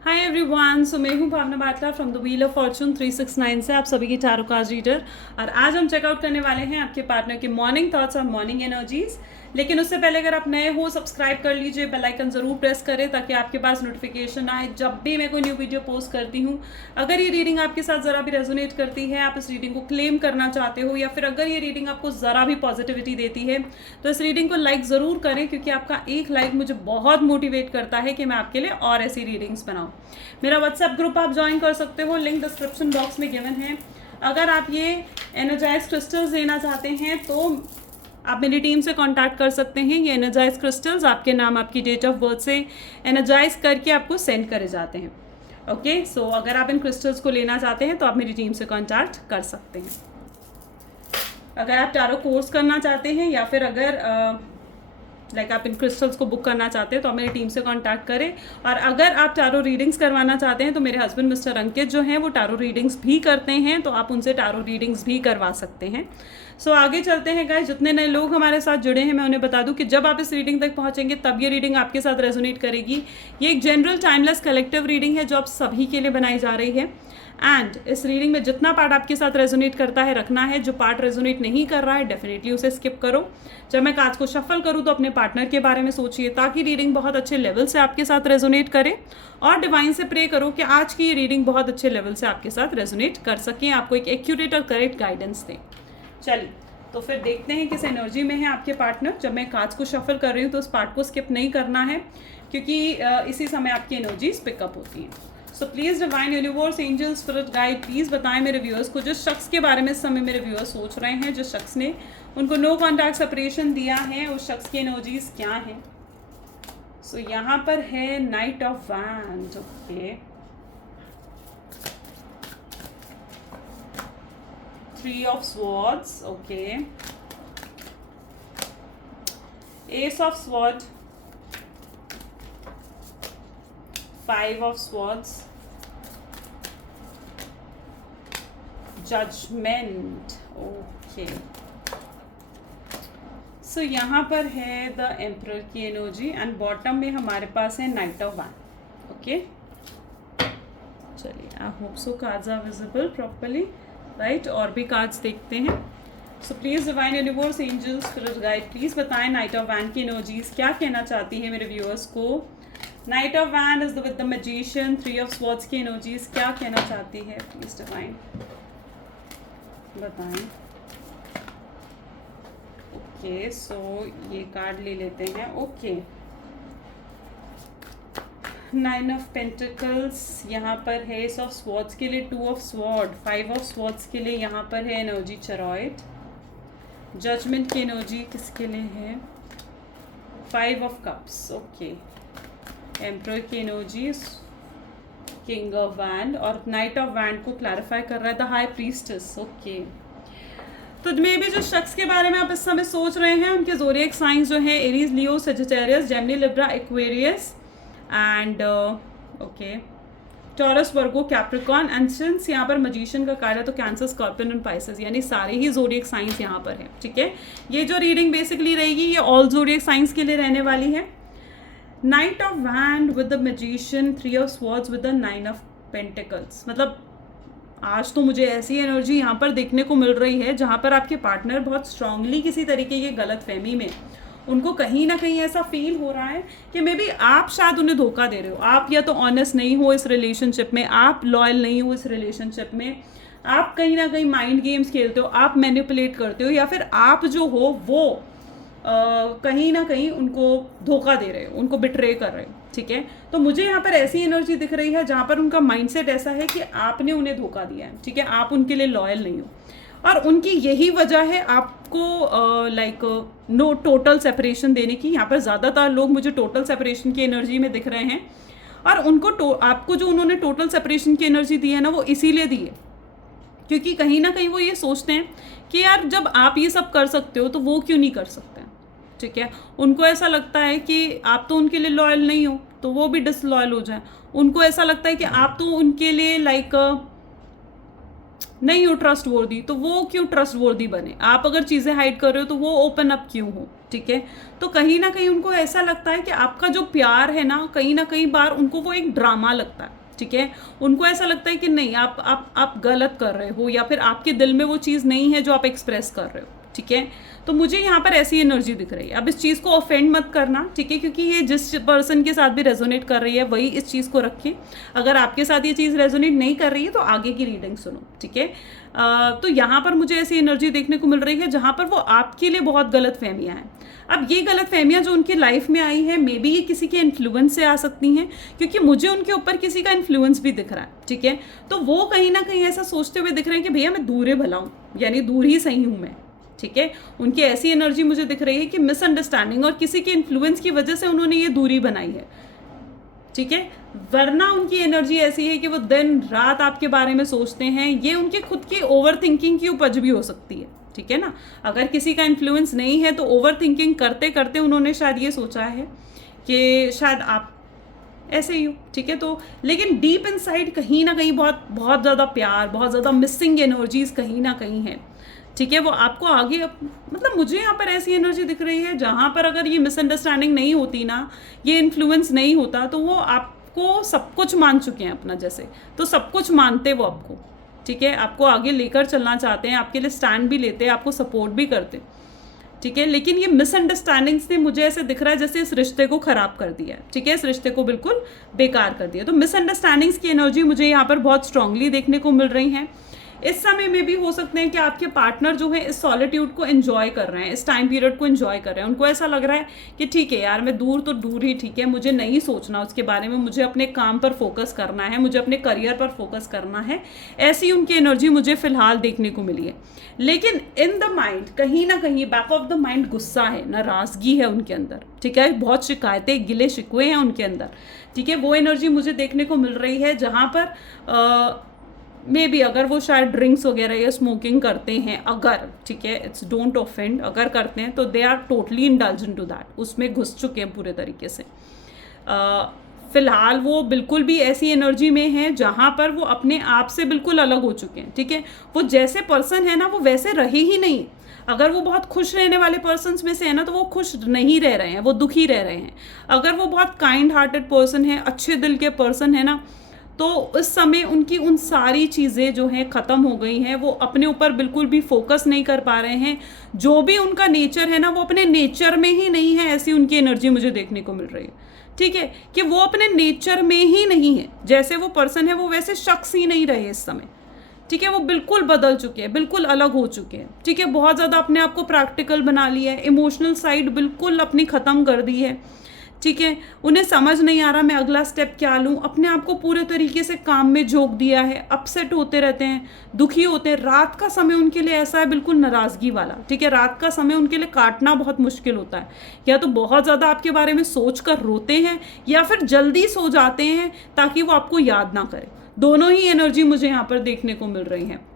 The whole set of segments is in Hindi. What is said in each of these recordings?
हाय एवरीवन, सो मैं हूँ Bhavna Batla from the Wheel of Fortune 369 से आप सभी की टैरो कार्ड रीडर। और आज हम चेकआउट करने वाले हैं आपके पार्टनर के मॉर्निंग थॉट्स और मॉर्निंग एनर्जीज। लेकिन उससे पहले अगर आप नए हो, सब्सक्राइब कर लीजिए, बेल आइकन ज़रूर प्रेस करें ताकि आपके पास नोटिफिकेशन आए जब भी मैं कोई न्यू वीडियो पोस्ट करती हूँ। अगर ये रीडिंग आपके साथ ज़रा भी रेजोनेट करती है, आप इस रीडिंग को क्लेम करना चाहते हो, या फिर अगर ये रीडिंग आपको ज़रा भी पॉजिटिविटी देती है तो इस रीडिंग को लाइक ज़रूर करें, क्योंकि आपका एक लाइक मुझे बहुत मोटिवेट करता है कि मैं आपके लिए और ऐसी रीडिंग्स बनाऊँ। मेरा व्हाट्सएप ग्रुप आप ज्वाइन कर सकते हो, लिंक डिस्क्रिप्शन बॉक्स में गिवन है। अगर आप ये एनर्जाइज क्रिस्टल्स लेना चाहते हैं तो आप मेरी टीम से कांटेक्ट कर सकते हैं। ये एनर्जाइज क्रिस्टल्स आपके नाम, आपकी डेट ऑफ बर्थ से एनर्जाइज करके आपको सेंड करे जाते हैं। ओके, सो अगर आप इन क्रिस्टल्स को लेना चाहते हैं तो आप मेरी टीम से कांटेक्ट कर सकते हैं। अगर आप टैरो कोर्स करना चाहते हैं या फिर अगर आप इन क्रिस्टल्स को बुक करना चाहते हैं तो आप मेरी टीम से कांटेक्ट करें। और अगर आप टैरो रीडिंग्स करवाना चाहते हैं तो मेरे हस्बैंड मिस्टर अंकित जो हैं वो टैरो रीडिंग्स भी करते हैं, तो आप उनसे टैरो रीडिंग्स भी करवा सकते हैं। सो आगे चलते हैं गाइस। जितने नए लोग हमारे साथ जुड़े हैं मैं उन्हें बता दूं कि जब आप इस रीडिंग तक पहुंचेंगे तब ये रीडिंग आपके साथ रेजोनेट करेगी। ये एक जनरल टाइमलेस कलेक्टिव रीडिंग है जो आप सभी के लिए बनाई जा रही है। एंड इस रीडिंग में जितना पार्ट आपके साथ रेजोनेट करता है रखना है, जो पार्ट रेजोनेट नहीं कर रहा है डेफिनेटली उसे स्किप करो। जब मैं कार्ड्स को शफल करूँ तो अपने पार्टनर के बारे में सोचिए ताकि रीडिंग बहुत अच्छे लेवल से आपके साथ रेजोनेट करे, और डिवाइन से प्रे करो कि आज की ये रीडिंग बहुत अच्छे लेवल से आपके साथ रेजोनेट कर सकें, आपको एक एक्यूरेट और करेक्ट गाइडेंस दें। चलिए तो फिर देखते हैं किस एनर्जी में है आपके पार्टनर। जब मैं कार्ड्स को शफल कर रही हूँ तो उस पार्ट को स्किप नहीं करना है, क्योंकि इसी समय आपकी एनर्जीज पिकअप होती हैं। So please divine universe, angels, spirit guide, please बताएं मेरे व्यूअर्स को, जिस शख्स के बारे में इस समय मेरे व्यूअर्स सोच रहे हैं, जिस शख्स ने उनको नो कॉन्टैक्ट सेपरेशन दिया है, उस शख्स की एनर्जीज क्या हैं। सो यहाँ पर है knight of wand. Okay, 3 of swords. Okay, ace of sword, 5 of swords, judgement. Okay, so यहाँ पर है द एम्परर की एनर्जी एंड बॉटम में हमारे पास है नाइट ऑफ वैंड। ओके, चलिए, I hope so cards are visible properly, right. और भी कार्ड्स देखते हैं। So please divine universe, angels, spirit guide, please बताएं नाइट ऑफ वैंड की एनर्जीज क्या कहना चाहती है मेरे व्यूअर्स को। Night of wand is with the magician. 3 of swords की एनर्जीज क्या कहना चाहती है, प्लीज़ डिवाइन बताएं। ओके, सो ये कार्ड ले लेते हैं। ओके, 9 ऑफ पेंटिकल्स यहाँ पर है एस ऑफ स्वॉर्ड्स के लिए, 2 ऑफ स्वॉर्ड, 5 ऑफ स्वॉर्ड्स के लिए यहाँ पर है एनर्जी चरॉइड। जजमेंट की एनर्जी किसके लिए है, 5 ऑफ कप्स। ओके, एम्परर की एनर्जी, किंग ऑफ वैंड, और नाइट ऑफ वैंड को क्लैरिफाई कर रहा है द हाई प्रीस्टेस। ओके, तो मे भी जिस शख्स के बारे में आप इस समय सोच रहे हैं उनके ज़ोडिएक साइंस जो है Aries, Leo, Sagittarius, Gemini, Libra, Aquarius and okay taurus, Virgo, Capricorn. And since यहाँ पर मजिशियन का कार्ड है तो कैंसर, स्कॉर्पियन एंड पाइसेस, यानी सारे ही ज़ोडिएक साइंस यहाँ पर है। ठीक है, ये जो रीडिंग बेसिकली रहेगी ये ऑल ज़ोडिएक साइंस के लिए रहने वाली है। Knight of wand with the magician, 3 of swords with the 9 of pentacles. मतलब आज तो मुझे ऐसी एनर्जी यहाँ पर देखने को मिल रही है जहाँ पर आपके पार्टनर बहुत स्ट्रांगली किसी तरीके की गलतफहमी में, उनको कहीं ना कहीं ऐसा फील हो रहा है कि मे बी आप शायद उन्हें धोखा दे रहे हो। आप या तो ऑनेस्ट नहीं हो इस रिलेशनशिप में, आप लॉयल नहीं हो इस रिलेशनशिप में, आप कहीं ना कहीं माइंड गेम्स खेलते हो, आप मैनिपुलेट करते हो, या फिर आप जो हो वो कहीं ना कहीं उनको धोखा दे रहे हो, उनको बिट्रे कर रहे हो। ठीक है, तो मुझे यहाँ पर ऐसी एनर्जी दिख रही है जहाँ पर उनका माइंडसेट ऐसा है कि आपने उन्हें धोखा दिया है। ठीक है, आप उनके लिए लॉयल नहीं हो, और उनकी यही वजह है आपको नो टोटल सेपरेशन देने की। यहाँ पर ज़्यादातर लोग मुझे टोटल सेपरेशन की एनर्जी में दिख रहे हैं, और उनको आपको जो उन्होंने टोटल सेपरेशन की एनर्जी दी है ना वो इसीलिए दी है क्योंकि कहीं ना कहीं वो ये सोचते हैं कि यार जब आप ये सब कर सकते हो तो वो क्यों नहीं कर सकते। ठीक है, उनको ऐसा लगता है कि आप तो उनके लिए लॉयल नहीं हो तो वो भी डिसलॉयल हो जाए। उनको ऐसा लगता है कि आप तो उनके लिए नहीं हो ट्रस्ट वर्दी, तो वो क्यों ट्रस्ट वर्दी बने। आप अगर चीज़ें हाइड कर रहे हो तो वो ओपन अप क्यों हो। ठीक है। तो कहीं ना कहीं उनको ऐसा लगता है कि आपका जो प्यार है ना कहीं बार उनको वो एक ड्रामा लगता है, ठीक है। उनको ऐसा लगता है कि नहीं, आप गलत कर रहे हो, या फिर आपके दिल में वो चीज़ नहीं है जो आप एक्सप्रेस कर रहे हो, ठीक है। तो मुझे यहाँ पर ऐसी एनर्जी दिख रही है। अब इस चीज़ को ऑफेंड मत करना, ठीक है, क्योंकि ये जिस पर्सन के साथ भी रेजोनेट कर रही है वही इस चीज़ को रखें। अगर आपके साथ ये चीज़ रेजोनेट नहीं कर रही है तो आगे की रीडिंग सुनो, ठीक है। तो यहाँ पर मुझे ऐसी एनर्जी देखने को मिल रही है जहाँ पर वो आपके लिए बहुत गलत फहमियाँ हैं। अब ये गलत फहमियाँ जो उनकी लाइफ में आई है, मे बी ये किसी के इन्फ्लुएंस से आ सकती हैं, क्योंकि मुझे उनके ऊपर किसी का इन्फ्लुएंस भी दिख रहा है, ठीक है। तो वो कहीं ना कहीं ऐसा सोचते हुए दिख रहे हैं कि भैया मैं दूर ही भला हूँ, यानी दूर ही सही हूँ मैं, ठीक है। उनकी ऐसी एनर्जी मुझे दिख रही है कि मिसअंडरस्टैंडिंग और किसी के इन्फ्लुएंस की वजह से उन्होंने ये दूरी बनाई है, ठीक है। वरना उनकी एनर्जी ऐसी है कि वो दिन रात आपके बारे में सोचते हैं। ये उनके खुद की ओवर थिंकिंग की उपज भी हो सकती है, ठीक है ना। अगर किसी का इन्फ्लुएंस नहीं है तो ओवर थिंकिंग करते करते उन्होंने शायद ये सोचा है कि शायद आप ऐसे ही हो, ठीक है। तो लेकिन डीप इनसाइड कहीं ना कहीं बहुत बहुत ज़्यादा प्यार, बहुत ज़्यादा मिसिंग एनर्जीज कहीं ना कहीं है, ठीक है। वो आपको आगे मतलब मुझे यहाँ पर ऐसी एनर्जी दिख रही है जहाँ पर अगर ये मिसअंडरस्टैंडिंग नहीं होती ना, ये इन्फ्लुएंस नहीं होता, तो वो आपको सब कुछ मान चुके हैं अपना, जैसे तो सब कुछ मानते वो आपको, ठीक है। आपको आगे लेकर चलना चाहते हैं, आपके लिए स्टैंड भी लेते हैं, आपको सपोर्ट भी करते, ठीक है। लेकिन ये मिसअंडरस्टैंडिंग्स ने मुझे ऐसे दिख रहा है जैसे इस रिश्ते को खराब कर दिया है, ठीक है, इस रिश्ते को बिल्कुल बेकार कर दिया। तो मिसअंडरस्टैंडिंग्स की एनर्जी मुझे यहाँ पर बहुत स्ट्रांगली देखने को मिल रही है। इस समय में भी हो सकते हैं कि आपके पार्टनर जो है इस सॉलिट्यूड को एंजॉय कर रहे हैं, इस टाइम पीरियड को एंजॉय कर रहे हैं। उनको ऐसा लग रहा है कि ठीक है यार, मैं दूर तो दूर ही ठीक है, मुझे नहीं सोचना उसके बारे में, मुझे अपने काम पर फोकस करना है, मुझे अपने करियर पर फोकस करना है। ऐसी उनकी एनर्जी मुझे फिलहाल देखने को मिली है। लेकिन इन द माइंड कहीं ना कहीं बैक ऑफ द माइंड गुस्सा है, नाराज़गी है उनके अंदर, ठीक है। बहुत शिकायतें, गिले शिकवे हैं उनके अंदर, ठीक है। वो एनर्जी मुझे देखने को मिल रही है जहाँ पर मे बी अगर वो शायद ड्रिंक्स वगैरह या स्मोकिंग करते हैं, अगर, ठीक है, इट्स डोंट ऑफेंड, अगर करते हैं तो they are totally indulgent to that, उसमें घुस चुके हैं पूरे तरीके से। फिलहाल वो बिल्कुल भी ऐसी एनर्जी में है जहाँ पर वो अपने आप से बिल्कुल अलग हो चुके हैं, ठीक है। वो जैसे पर्सन है ना वो वैसे रहे ही नहीं। अगर वो बहुत खुश रहने वाले पर्सन्स में से है ना तो वो खुश नहीं रह रहे हैं, वो दुखी रह रहे हैं। अगर वो बहुत काइंड हार्टेड पर्सन है, अच्छे दिल के पर्सन है ना, तो उस समय उनकी उन सारी चीज़ें जो हैं ख़त्म हो गई हैं। वो अपने ऊपर बिल्कुल भी फोकस नहीं कर पा रहे हैं। जो भी उनका नेचर है ना वो अपने नेचर में ही नहीं है, ऐसी उनकी एनर्जी मुझे देखने को मिल रही है, ठीक है। कि वो अपने नेचर में ही नहीं है, जैसे वो पर्सन है वो वैसे शख्स ही नहीं रहे इस समय, ठीक है। वो बिल्कुल बदल चुके हैं, बिल्कुल अलग हो चुके हैं, ठीक है। बहुत ज़्यादा अपने आप को प्रैक्टिकल बना लिया है, इमोशनल साइड बिल्कुल अपनी ख़त्म कर दी है, ठीक है। उन्हें समझ नहीं आ रहा मैं अगला स्टेप क्या लूँ, अपने आप को पूरे तरीके से काम में झोंक दिया है, अपसेट होते रहते हैं, दुखी होते हैं। रात का समय उनके लिए ऐसा है बिल्कुल नाराज़गी वाला, ठीक है। रात का समय उनके लिए काटना बहुत मुश्किल होता है। या तो बहुत ज़्यादा आपके बारे में सोच कर रोते हैं या फिर जल्दी सो जाते हैं ताकि वो आपको याद ना करे। दोनों ही एनर्जी मुझे यहाँ पर देखने को मिल रही है।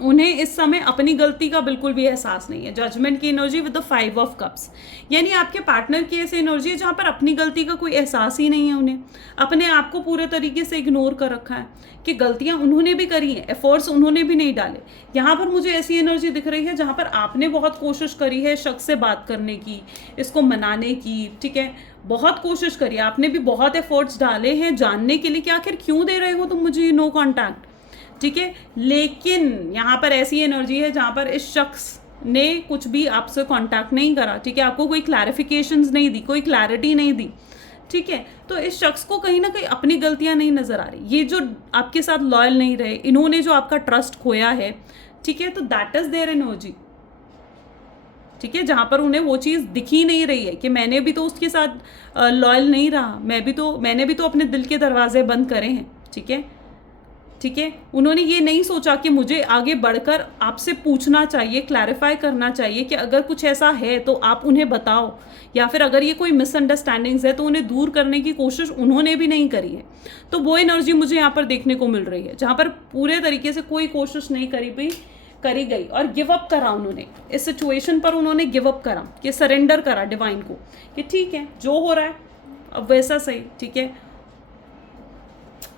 उन्हें इस समय अपनी गलती का बिल्कुल भी एहसास नहीं है। जजमेंट की energy with the 5 of cups, यानी आपके पार्टनर की ऐसी एनर्जी है जहाँ पर अपनी गलती का कोई एहसास ही नहीं है। उन्हें अपने आप को पूरे तरीके से इग्नोर कर रखा है कि गलतियाँ उन्होंने भी करी हैं, एफर्ट्स उन्होंने भी नहीं डाले। यहाँ पर मुझे ऐसी एनर्जी दिख रही है जहाँ पर आपने बहुत कोशिश करी है शख्स से बात करने की, इसको मनाने की, ठीक है। बहुत कोशिश करी, आपने भी बहुत एफर्ट्स डाले हैं जानने के लिए कि आखिर क्यों दे रहे हो तुम मुझे नो कॉन्टैक्ट, ठीक है। लेकिन यहाँ पर ऐसी एनर्जी है जहाँ पर इस शख्स ने कुछ भी आपसे कांटेक्ट नहीं करा, ठीक है। आपको कोई क्लैरिफिकेशंस नहीं दी, कोई क्लैरिटी नहीं दी, ठीक है। तो इस शख्स को कहीं ना कहीं अपनी गलतियाँ नहीं नज़र आ रही। ये जो आपके साथ लॉयल नहीं रहे, इन्होंने जो आपका ट्रस्ट खोया है, ठीक है, तो दैट इज़ देयर एनर्जी, ठीक है। जहाँ पर उन्हें वो चीज़ दिख ही नहीं रही है कि मैंने भी तो उसके साथ लॉयल नहीं रहा, मैंने भी तो अपने दिल के दरवाजे बंद करे हैं, ठीक है, ठीक है। उन्होंने ये नहीं सोचा कि मुझे आगे बढ़कर आपसे पूछना चाहिए, क्लैरिफाई करना चाहिए कि अगर कुछ ऐसा है तो आप उन्हें बताओ, या फिर अगर ये कोई मिसअंडरस्टैंडिंग्स है तो उन्हें दूर करने की कोशिश उन्होंने भी नहीं करी है। तो वो एनर्जी मुझे यहाँ पर देखने को मिल रही है जहाँ पर पूरे तरीके से कोई कोशिश नहीं करी गई और गिव अप करा उन्होंने इस सिचुएशन पर। उन्होंने गिव अप करा कि सरेंडर करा डिवाइन को कि ठीक है जो हो रहा है अब वैसा सही, ठीक है।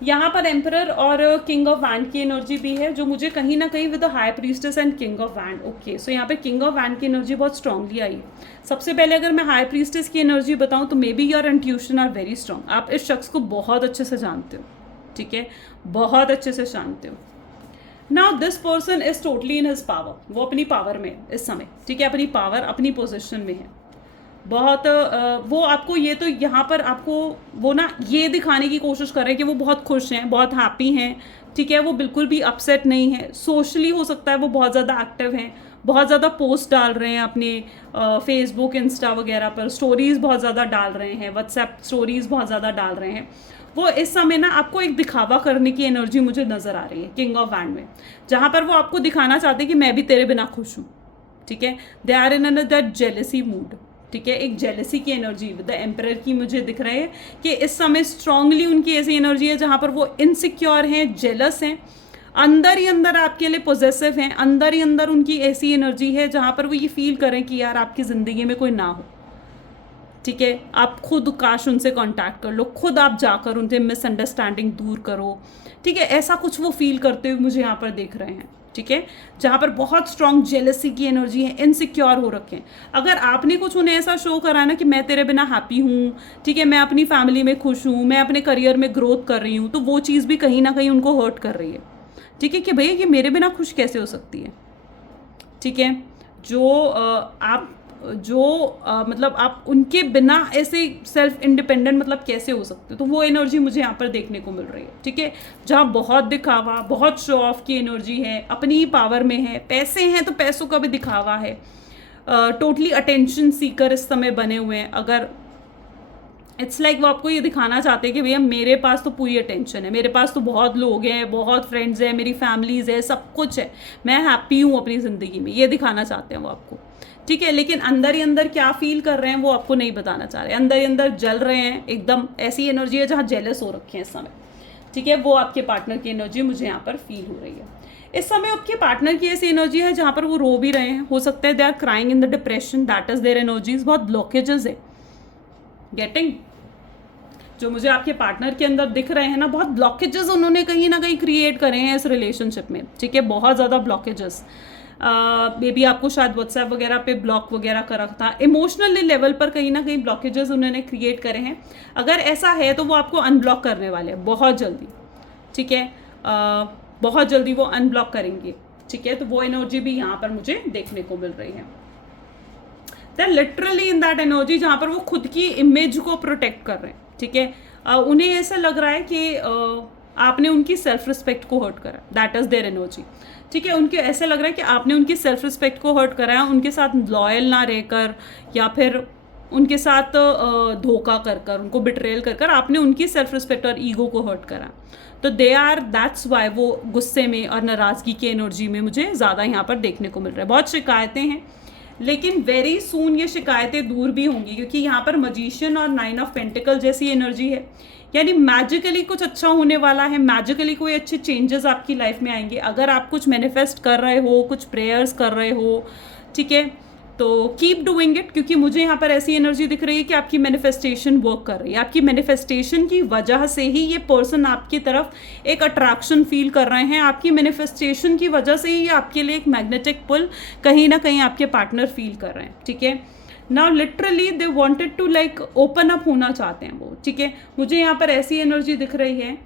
यहाँ पर एम्परर और किंग ऑफ वैंड की एनर्जी भी है, जो मुझे कहीं ना कहीं with high priestess and king of wand. Okay, so यहाँ पे किंग ऑफ वैंड की एनर्जी बहुत स्ट्रांगली आई है। सबसे पहले अगर मैं हाई प्रीस्टेस की एनर्जी बताऊँ तो maybe your intuition are very strong. आप इस शख्स को बहुत अच्छे से जानते हो, ठीक है, बहुत अच्छे से जानते हो। Now this person is totally in his power, वो अपनी पावर में इस समय, ठीक है, अपनी पावर अपनी पोजिशन में है बहुत। वो आपको ये तो यहाँ पर आपको वो ना ये दिखाने की कोशिश कर रहे हैं कि वो बहुत खुश हैं, बहुत हैप्पी हैं, ठीक है, वो बिल्कुल भी अपसेट नहीं है। सोशली हो सकता है वो बहुत ज़्यादा एक्टिव हैं, बहुत ज़्यादा पोस्ट डाल रहे हैं अपने फेसबुक इंस्टा वगैरह पर, स्टोरीज़ बहुत ज़्यादा डाल रहे हैं, व्हाट्सएप स्टोरीज़ बहुत ज़्यादा डाल रहे हैं। वो इस समय ना आपको एक दिखावा करने की एनर्जी मुझे नज़र आ रही है किंग ऑफ वैंड में, जहाँ पर वो आपको दिखाना चाहते हैं कि मैं भी तेरे बिना खुश हूँ, ठीक है। They are in that jealousy mood, ठीक है, एक जेलसी की एनर्जी विद द एम्परर की मुझे दिख रहा है कि इस समय स्ट्रांगली उनकी ऐसी एनर्जी है जहाँ पर वो इनसिक्योर हैं, जेलस हैं, अंदर ही अंदर आपके लिए पॉजेसिव हैं, अंदर ही अंदर उनकी ऐसी एनर्जी है जहाँ पर वो ये फील करें कि यार आपकी ज़िंदगी में कोई ना हो, ठीक है, आप खुद काश उनसे कांटेक्ट कर लो, खुद आप जाकर उनसे मिसअंडरस्टैंडिंग दूर करो, ठीक है, ऐसा कुछ वो फील करते हुए मुझे यहाँ पर देख रहे हैं, ठीक है, जहाँ पर बहुत स्ट्रॉन्ग जेलसी की एनर्जी है, इनसिक्योर हो रखे हैं। अगर आपने कुछ उन्हें ऐसा शो करा ना कि मैं तेरे बिना हैप्पी हूँ, ठीक है, मैं अपनी फैमिली में खुश हूँ, मैं अपने करियर में ग्रोथ कर रही हूँ, तो वो चीज़ भी कहीं ना कहीं उनको हर्ट कर रही है, ठीक है, कि भैया ये मेरे बिना खुश कैसे हो सकती है, ठीक है। मतलब आप उनके बिना ऐसे सेल्फ इंडिपेंडेंट मतलब कैसे हो सकते हो, तो वो एनर्जी मुझे यहाँ पर देखने को मिल रही है, ठीक है, जहाँ बहुत दिखावा, बहुत शो ऑफ की एनर्जी है, अपनी ही पावर में है, पैसे हैं तो पैसों का भी दिखावा है, टोटली अटेंशन सीकर इस समय बने हुए हैं। अगर इट्स लाइक वो आपको ये दिखाना चाहते हैं कि भैया मेरे पास तो पूरी अटेंशन है, मेरे पास तो बहुत लोग हैं, बहुत फ्रेंड्स हैं, मेरी फैमिलीज है, सब कुछ है, मैं हैप्पी हूँ अपनी ज़िंदगी में, ये दिखाना चाहते हैं वो आपको, ठीक है। लेकिन अंदर ही अंदर क्या फील कर रहे हैं वो आपको नहीं बताना चाह रहे, अंदर ही अंदर जल रहे हैं, एकदम ऐसी एनर्जी है जहाँ जेलस हो रखे हैं इस समय, ठीक है। वो आपके पार्टनर की एनर्जी मुझे यहाँ पर फील हो रही है इस समय। आपके पार्टनर की ऐसी एनर्जी है जहाँ पर वो रो भी रहे हैं, हो सकता है they are crying in the depression, that is their energies, बहुत ब्लॉकेजेस है, गेटिंग, जो मुझे आपके पार्टनर के अंदर दिख रहे हैं ना, बहुत ब्लॉकेजेस उन्होंने कहीं ना कहीं क्रिएट करे हैं इस रिलेशनशिप में, ठीक है, बहुत ज़्यादा ब्लॉकेजेस। मे बी आपको शायद व्हाट्सएप वगैरह पे ब्लॉक वगैरह कर रखा था, इमोशनल लेवल पर कहीं ना कहीं ब्लॉकेजेस उन्होंने क्रिएट करे हैं। अगर ऐसा है तो वो आपको अनब्लॉक करने वाले हैं बहुत जल्दी, ठीक है, बहुत जल्दी वो अनब्लॉक करेंगे, ठीक है। तो वो एनर्जी भी यहाँ पर मुझे देखने को मिल रही है। They are literally in that energy जहाँ पर वो खुद की इमेज को प्रोटेक्ट कर रहे हैं, ठीक है। उन्हें ऐसा लग रहा है कि आपने उनकी सेल्फ रिस्पेक्ट को हर्ट करा, दैट इज देयर एनर्जी, ठीक है। उनके ऐसे लग रहा है कि आपने उनकी सेल्फ रिस्पेक्ट को हर्ट करा है, उनके साथ लॉयल ना रहकर या फिर उनके साथ धोखा कर कर, उनको बिट्रेल कर कर आपने उनकी सेल्फ रिस्पेक्ट और ईगो को हर्ट करा। तो दे आर, दैट्स वाई वो गुस्से में और नाराज़गी की एनर्जी में मुझे ज़्यादा यहाँ पर देखने को मिल रहा है। बहुत शिकायतें हैं, लेकिन वेरी सून ये शिकायतें दूर भी होंगी, क्योंकि यहाँ पर मजीशियन और 9 ऑफ पेंटिकल जैसी एनर्जी है, यानी मैजिकली कुछ अच्छा होने वाला है, मैजिकली कोई अच्छे चेंजेस आपकी लाइफ में आएंगे। अगर आप कुछ मैनिफेस्ट कर रहे हो, कुछ प्रेयर्स कर रहे हो, ठीक है, तो कीप डूइंग इट, क्योंकि मुझे यहाँ पर ऐसी एनर्जी दिख रही है कि आपकी मैनिफेस्टेशन वर्क कर रही है। आपकी मैनिफेस्टेशन की वजह से ही ये पर्सन आपकी तरफ एक अट्रैक्शन फील कर रहे हैं, आपकी मैनिफेस्टेशन की वजह से ही आपके लिए एक मैग्नेटिक पुल कहीं ना कहीं आपके पार्टनर फील कर रहे हैं, ठीक है। Now literally they wanted to like open up होना चाहते हैं वो, ठीक है। मुझे यहाँ पर ऐसी एनर्जी दिख रही है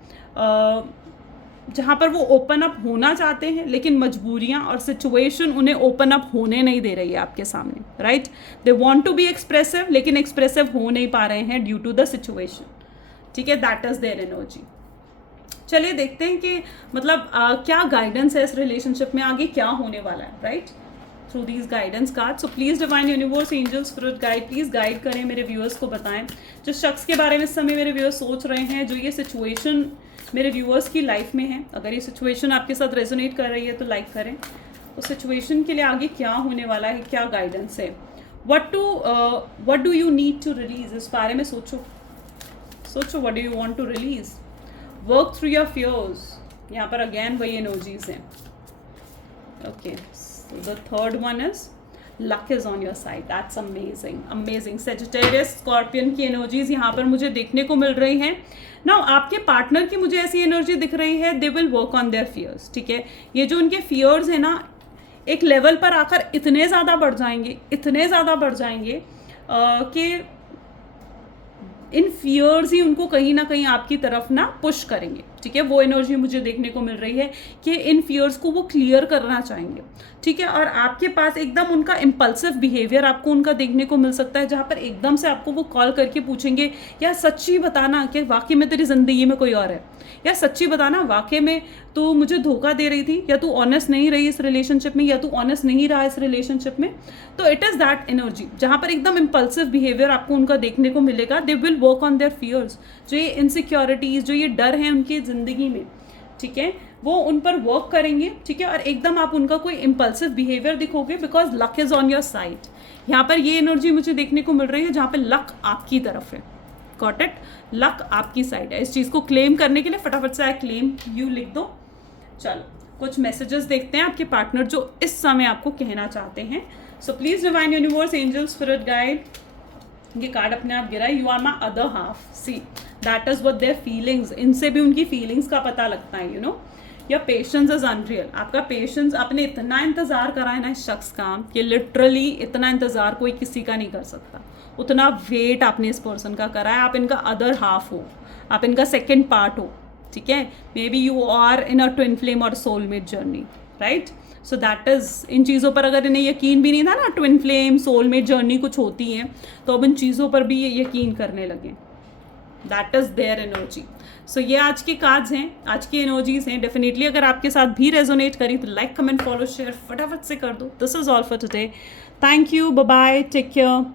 जहाँ पर वो ओपन अप होना चाहते हैं, लेकिन मजबूरियाँ और सिचुएशन उन्हें ओपन अप होने नहीं दे रही है आपके सामने, right. They want to be expressive, लेकिन एक्सप्रेसिव हो नहीं पा रहे हैं ड्यू टू द सिचुएशन, ठीक है, दैट इज देयर एनर्जी। चलिए देखते हैं कि मतलब क्या गाइडेंस है इस रिलेशनशिप में, आगे क्या होने वाला है, right, through these guidance card. So please divine universe, angels, spirit guide, please guide करें मेरे व्यूअर्स को, बताएं जिस शख्स के बारे में इस समय मेरे व्यूअर्स सोच रहे हैं, जो ये सिचुएशन मेरे व्यूअर्स की लाइफ में है। अगर ये सिचुएशन आपके साथ रेजोनेट कर रही है तो लाइक करें। उस सिचुएशन के लिए आगे क्या होने वाला है, क्या गाइडेंस है, what do you need to release, इस बारे में सोचो, what do you want to release, work through your fears. यहाँ पर अगेन वही एनर्जीज हैं, okay. So the third one is luck is on your side. That's amazing, amazing. Sagittarius Scorpion की एनर्जीज यहाँ पर मुझे देखने को मिल रही हैं. नाउ आपके पार्टनर की मुझे ऐसी एनर्जी दिख रही है, they will work on their fears. ठीक है, ये जो उनके फियर्स है ना, एक लेवल पर आकर इतने ज़्यादा बढ़ जाएंगे, इतने ज़्यादा बढ़ जाएंगे कि इन फियर्स ही उनको कहीं ना कहीं आपकी तरफ ना पुश करेंगे. ठीक है, वो एनर्जी मुझे देखने को मिल रही है कि इन फियर्स को वो क्लियर करना चाहेंगे. ठीक है, और आपके पास एकदम उनका इम्पल्सिव बिहेवियर आपको उनका देखने को मिल सकता है, जहाँ पर एकदम से आपको वो कॉल करके पूछेंगे, यार सच्ची बताना कि वाकई में तेरी ज़िंदगी में कोई और है, यार सच्ची बताना वाकई में तू मुझे धोखा दे रही थी, या तू ऑनेस्ट नहीं रही इस रिलेशनशिप में, या तू ऑनेस्ट नहीं रहा इस रिलेशनशिप में. तो इट इज़ दैट एनर्जी जहाँ पर एकदम इम्पल्सिव बिहेवियर आपको उनका देखने को मिलेगा. They will work on their fears. जो ये इनसिक्योरिटीज़, जो ये डर हैं उनकी ज़िंदगी में, ठीक है, वो उन पर वर्क करेंगे. ठीक है, और एकदम आप उनका कोई इम्पल्सिव बिहेवियर दिखोगे because luck is on your side. यहाँ पर ये एनर्जी मुझे देखने को मिल रही है जहाँ पर लक आपकी तरफ है. गॉट इट, लक आपकी साइड है. इस चीज़ को क्लेम करने के लिए फटाफट से क्लेम यू लिख दो. चलो कुछ मैसेजेस देखते हैं आपके पार्टनर जो इस समय आपको कहना चाहते हैं. So please divine universe, angel, spirit guide, ये कार्ड अपने आप गिरा है. You are my other half. See that is what their feelings. इनसे भी उनकी फीलिंग्स का पता लगता है. यू नो, या पेशेंस इज अनरियल. आपका पेशेंस, आपने इतना इंतजार करा है ना इस शख्स का कि लिटरली इतना इंतजार कोई किसी का नहीं कर सकता. उतना वेट आपने इस पर्सन का करा है. आप इनका अदर हाफ हो, आप इनका सेकेंड पार्ट हो. ठीक है, may be you are in a twin flame और soulmate journey, right. So that is, इन चीज़ों पर अगर इन्हें यकीन भी नहीं था ना, ट्विन फ्लेम, सोलमेट जर्नी कुछ होती हैं, तो अब इन चीज़ों पर भी ये यकीन करने लगे. That is their energy. So ये आज के कार्ड्स हैं, आज की एनर्जीज हैं. डेफिनेटली अगर आपके साथ भी रेजोनेट करी तो लाइक, कमेंट, फॉलो, शेयर फटाफट से कर दो. This is all for today. Thank you, bye bye, take care.